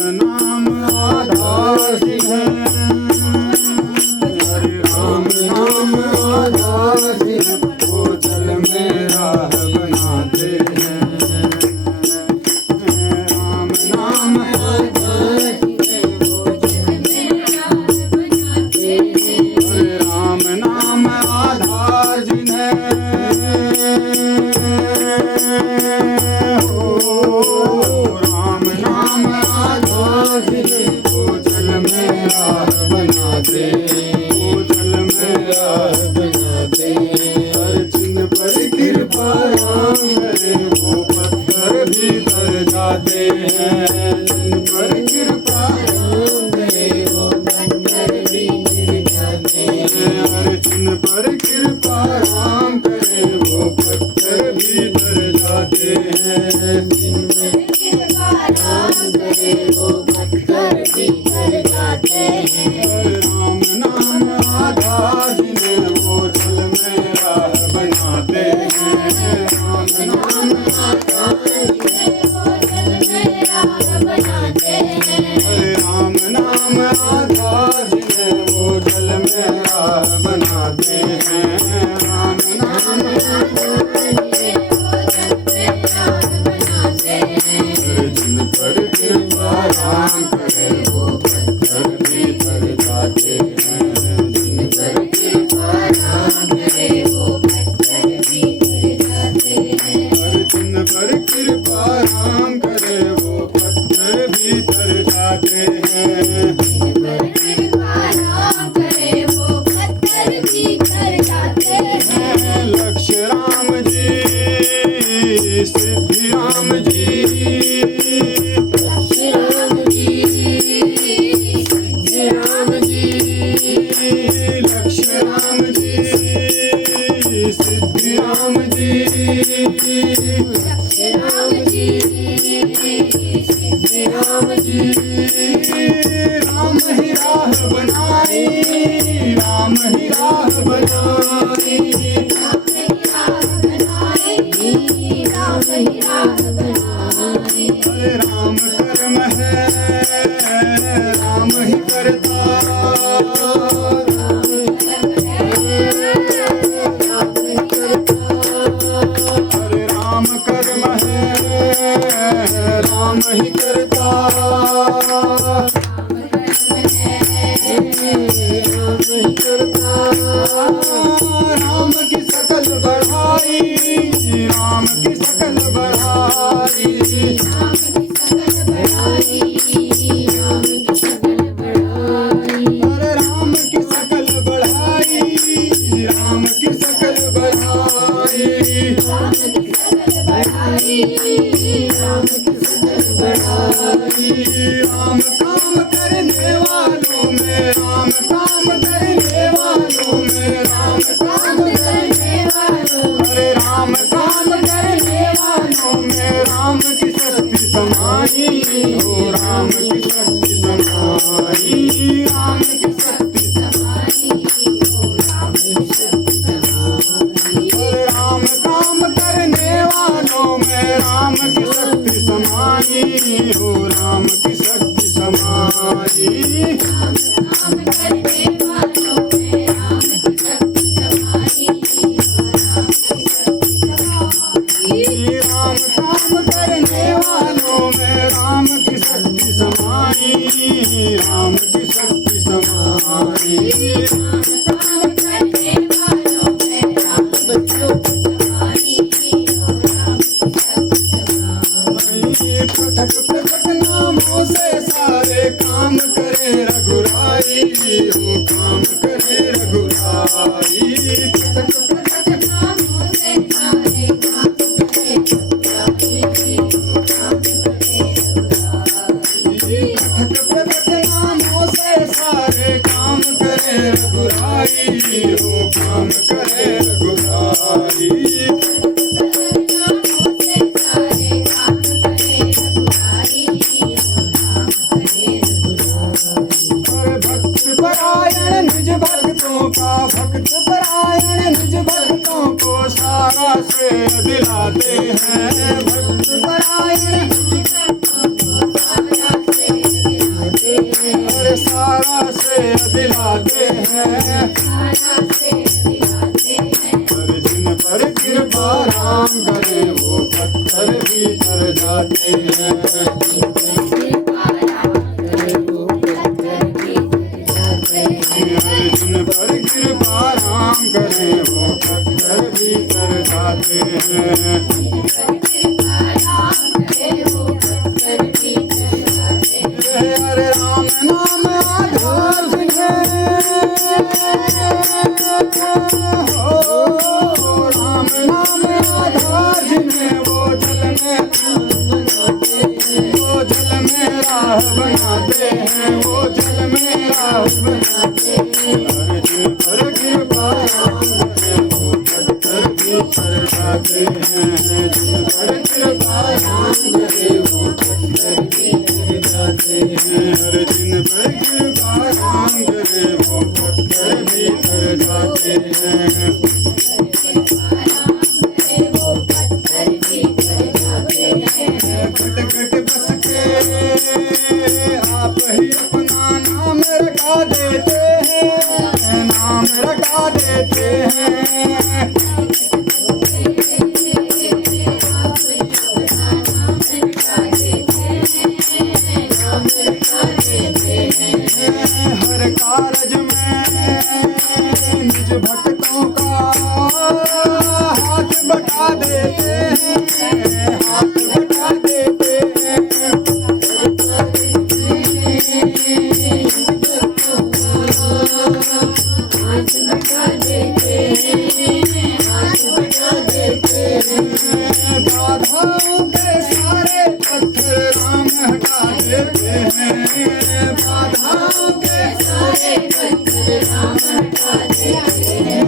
नाम आधार है, हरे राम नाम आधार है, वो जल में राह बनाते हैं। राम नाम आधार है, वो जल में राह बनाते हैं। हरे राम नाम आधार जिन्हें, राम नाम आधार है, वो जल में राह बनाते, वो जल में राह बनाते। हर चिन्ह पर कृपा राम करे, वो पत्थर भी तर जाते हैं। चिन्ह पर कृपा राम करे, वो पत्थर भी गिर जाते हैं। हर चिन्ह पर कृपा राम करे, वो पत्थर भी तर जाते हैं। चिन्ह पर कृपा राम करे, वो पत्थर भी तर जाते हैं। राम नाम आधार जिन्हें, वो जल में राह बनाते हैं। राम नाम आधार जिन्हें, वो जल में राह बनाते हैं। राम नाम आधार जिन्हें, वो जल में राह बनाते हैं। राम नाम आधार जिन्हें, वो जल में राह बनाते हैं। जिन पर कृपा राम करे, वो पत्थर भी तर जाते हैं। जिन पर कृपा राम करे, वो पत्थर भी तर जाते हैं। जिन पर कृपा राम करे, वो पत्थर भी तर जाते हैं। जिन पर कृपा राम करे, वो पत्थर भी तर जाते हैं। लक्ष्य राम जी, सिद्धि राम जी, लक्ष्य राम जी, सिद्धि राम जी, लक्ष्य राम जी, सिद्धि राम जी, लक्ष्य राम जी, सिद्धि राम जी। राम ही राह बनाई, राम ही राह बनाई, राम ही राह बनाई, राम ही राह बनाई। हरे राम कर्म है, राम ही करता, राम कर्म है, राम ही करता। हरे राम कर्म है, राम ही करता, राम कर्म है, राम ही करता। राम की सकल बढ़ाई, राम की सकल बढ़ाई, राम की सकल बढ़ाई, राम की सकल बढ़ाई। अरे राम की सकल बढ़ाई, राम की सकल बढ़ाई, राम की सकल बढ़ाई, राम की सकल बढ़ाई। राम काम करने वालों में, राम काम करने वालों में, राम काम करने वालों, अरे राम काम करने वालों में राम की शक्ति समाई हो, राम की शक्ति समाई, राम की शक्ति समाई हो, राम की शक्ति समाई। राम काम करने वालों में राम की शक्ति समाई हो, राम की शक्ति समाई। राम काम करने वालों में राम की शक्ति समाई हो, राम की शक्ति समाई। राम काम करने वालों में राम की शक्ति समाई, राम की शक्ति समाई। राम काम करने वालों में राम की शक्ति समाई हो, राम की शक्ति समाई। पृथक पृथक नामों से सारे काम करे रघुराई हो, काम करे रघुराई। पृथक पृथक नामों से सारे काम करे रघुराई हो, काम करे रघुराई। पृथक पृथक नामों से सारे काम करे रघुराई हो, काम करे रघुराई। निज भक्तों का भक्त परायण, निज भक्तों को सारा श्रेय दिलाते हैं। भक्त परायण निज भक्तों को सारा श्रेय से दिलाते हैं, पर जिन पर कृपा राम करे वो पत्थर भी तर जाते हैं। जिन पर कृपा राम करे वो पत्थर भी तर जाते हैं। अरे राम नाम आधार है, राम नाम आधार जिन्हें वो जल में राह बनाते हैं, वो जल में राह बनाते हैं। अरे जिन पर कृपा राम करे वो पत्थर भी तर जाते हैं, जिन पर कृपा राम करे वो पत्थर भी तर जाते हैं। अरे जिन पर कृपा राम करे वो पत्थर भी तर जाते हैं। खट खट बस के आप ही अपना नाम रखा देते हैं, नाम रखा देते हैं। हर कारज में निज भक्तों का हाथ बटा देते हैं, हाथ बटा देते हैं। बाधाओं के सारे पत्थर राम हटा देते हैं, बाधाओं के सारे पत्थर राम हटा देते हैं।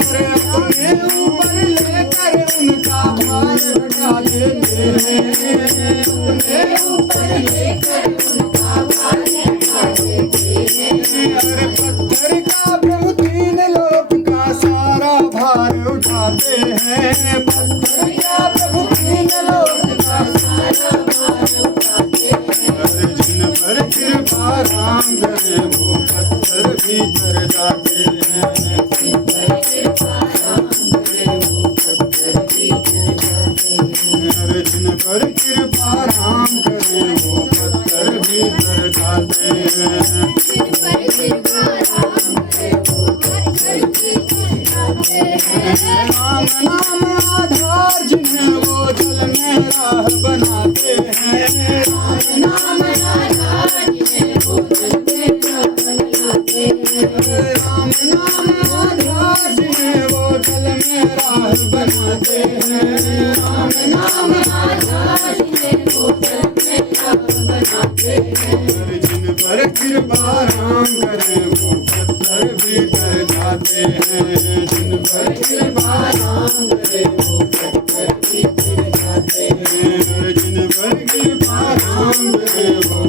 अरे अपने ऊपर लेकर उनका भार हटा देते हैं, अपने ऊपर लेकर उनका भार हटा देते हैं। अरे पत्थर का प्रभु तीन लोक का सारा भार उठाते हैं, पत्थर का प्रभु तीन लोक का सारा भार उठाते हैं। अरे जिन पर कृपा राम करे वो पत्थर भी तर जाते हैं, जिन पर कृपा राम करे वो पत्थर भी तर जाते हैं। अरे जिन पर कृपा राम करे वो पत्थर भी तर जाते हैं। राम नाम आधार जिन्हें वो जल में राह बनाते हैं, राम नाम आधार जिन्हें वो जल में राह बनाते हैं। राम नाम आधार जिन्हें वो जल में राह बनाते हैं, राम नाम आधार जिन्हें वो जल में राह बनाते हैं। जिन पर कृपा राम करे वो पत्थर भी तर जाते हैं, जिन पर कृपा राम करे वो पत्थर भी तर जाते हैं। जिन पर कृपा राम करे वो